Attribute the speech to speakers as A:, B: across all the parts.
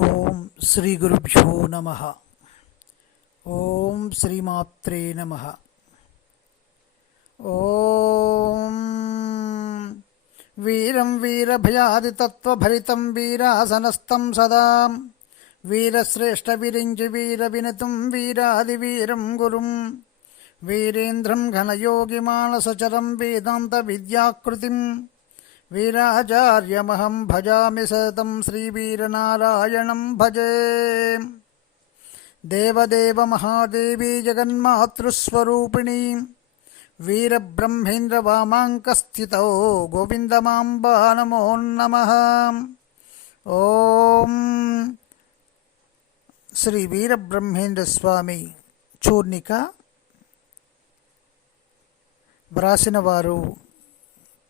A: ॐ श्रीगुरुभ्यो नमः। ॐ श्रीमात्रे नमः। ओ वीरम् वीरभयादितत्त्वफलितम् वीरासनस्तम् सदाम् वीरश्रेष्ठविरिञ्जिवीरविनतुम् वीरादिवीरं गुरुं। वीरेन्द्रं घनयोगिमानसचरं वेदान्तविद्याकृतिम्। వీరాచార్యమహం భజామి సతం శ్రీవీరనారాయణం భజే. దేవదేవ మహాదేవీ జగన్మాతృస్వరూపిణీ. వీరబ్రహ్మేంద్రవామాంకస్థితౌ గోవిందమాంబా నమో నమ. ఓం శ్రీ వీరబ్రహ్మేంద్ర స్వామి చూర్ణిక వ్రాసిన వారు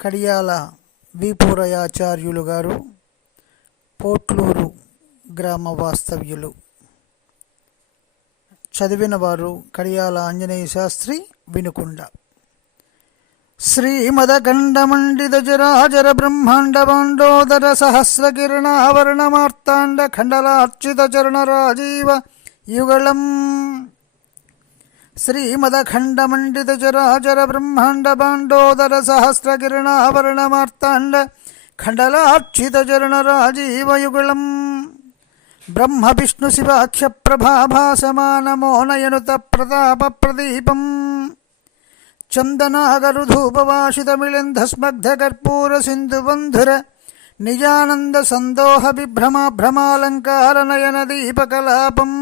A: కడియాల విపురయాచార్యులు గారు పోట్లూరు గ్రామ వాస్తవ్యులు. చదివిన వారు కడియాల ఆంజనేయ శాస్త్రి వినుకుండ. శ్రీమదఖండమండిత జరాజర బ్రహ్మాండ మార్తాండ ఖండలార్చిత చరణ రాజీవ యుగళం. श्रीमदखण्डमण्डितचराचरब्रह्माण्डपाण्डोदरसहस्रकिरणाभरणमार्ताण्ड खण्डलाक्षितचरणराजीवयुगलम् ब्रह्मविष्णुशिवाख्यप्रभाभासमानमोहनयनुतप्रतापप्रदीपम् चन्दनागरुधूपवासितमिलिन्धस्मग्धकर्पूरसिन्धुबन्धुर निजानन्दसन्दोहविभ्रमाभ्रमालङ्कारनयनदीपकलापम्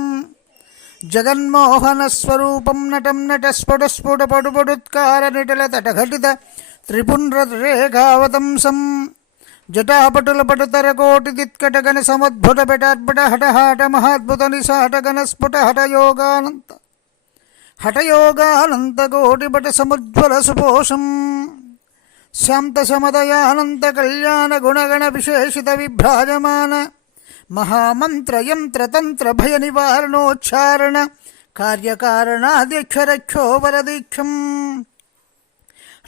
A: కిరణావరణ జగన్మోహన స్వరూపం నటం నట స్ఫుట స్ఫుట పడుపడుత్కార నిటల తటఘటిత త్రిపుండ్రరేఖావతంసం జటాపటుల పటుతర కోటి దిత్కటగణ సముద్భుత పెటాద్భుట హటహాట మహాద్భుత నిశాటగణ స్ఫుట హఠయోగానంత. హఠయోగానంత కోటిపట సముజ్వల సుపోషం. శాంత సమదయానంత కళ్యాణ గుణగణ విశేషిత విభ్రాజమాన. മഹാമന്ത്രയന്ത്രതന്ത്രഭയനിവാരണോച്ചാരണ കാര്യകാരണാധ്യക്ഷരക്ഷോ വരദീക്ഷം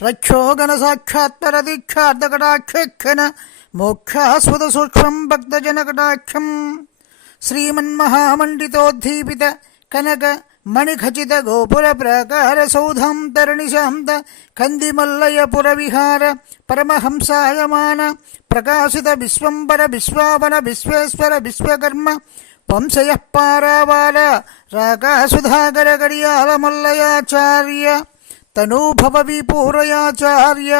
A: रक्षोगणसाक्षात्परदीक्षार्धकटाक्षेक्षण मोक्षास्वदसूक्ष्मं भक्तजनकटाक्षम् श्रीमन्महामण्डितोद्दीपित कनक मणिखचित गोपुर प्रकार सौधम तरणी मणिखचितगोपुरप्रकारसौधं तरणिशान्त कन्दिमल्लयपुरविहार परमहंसायमान विश्वावन, विश्वेश्वर, विश्वकर्म, वंशयः पारावार राकासुधाकरकडियालमल्लयाचार्य సౌధాంతరణి वर्य కందిమల్లయపుర విహార పరమహంసాయమాన ప్రకాశిత విశ్వంబర విశ్వావన విశ్వేశ్వర नमस्ते వంశయ పారావాల రాకాసుధాకర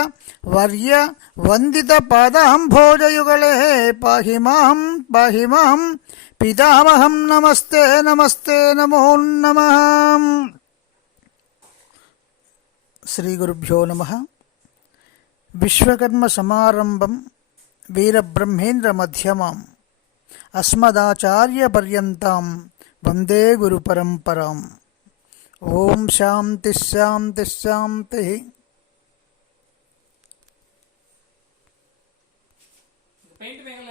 A: వర్య వందిత పాదాంభోజయుగళే పితామహం నమస్తే నమస్తే నమ శ్రీ గురుభ్యో నమ విశ్వకర్మ సమారంభం వీరబ్రహ్మేంద్ర మధ్యమాం అస్మదాచార్యపర్యంతం వందే గురు పరంపరాం ओम शांति शांति शांति।
B: पेंट में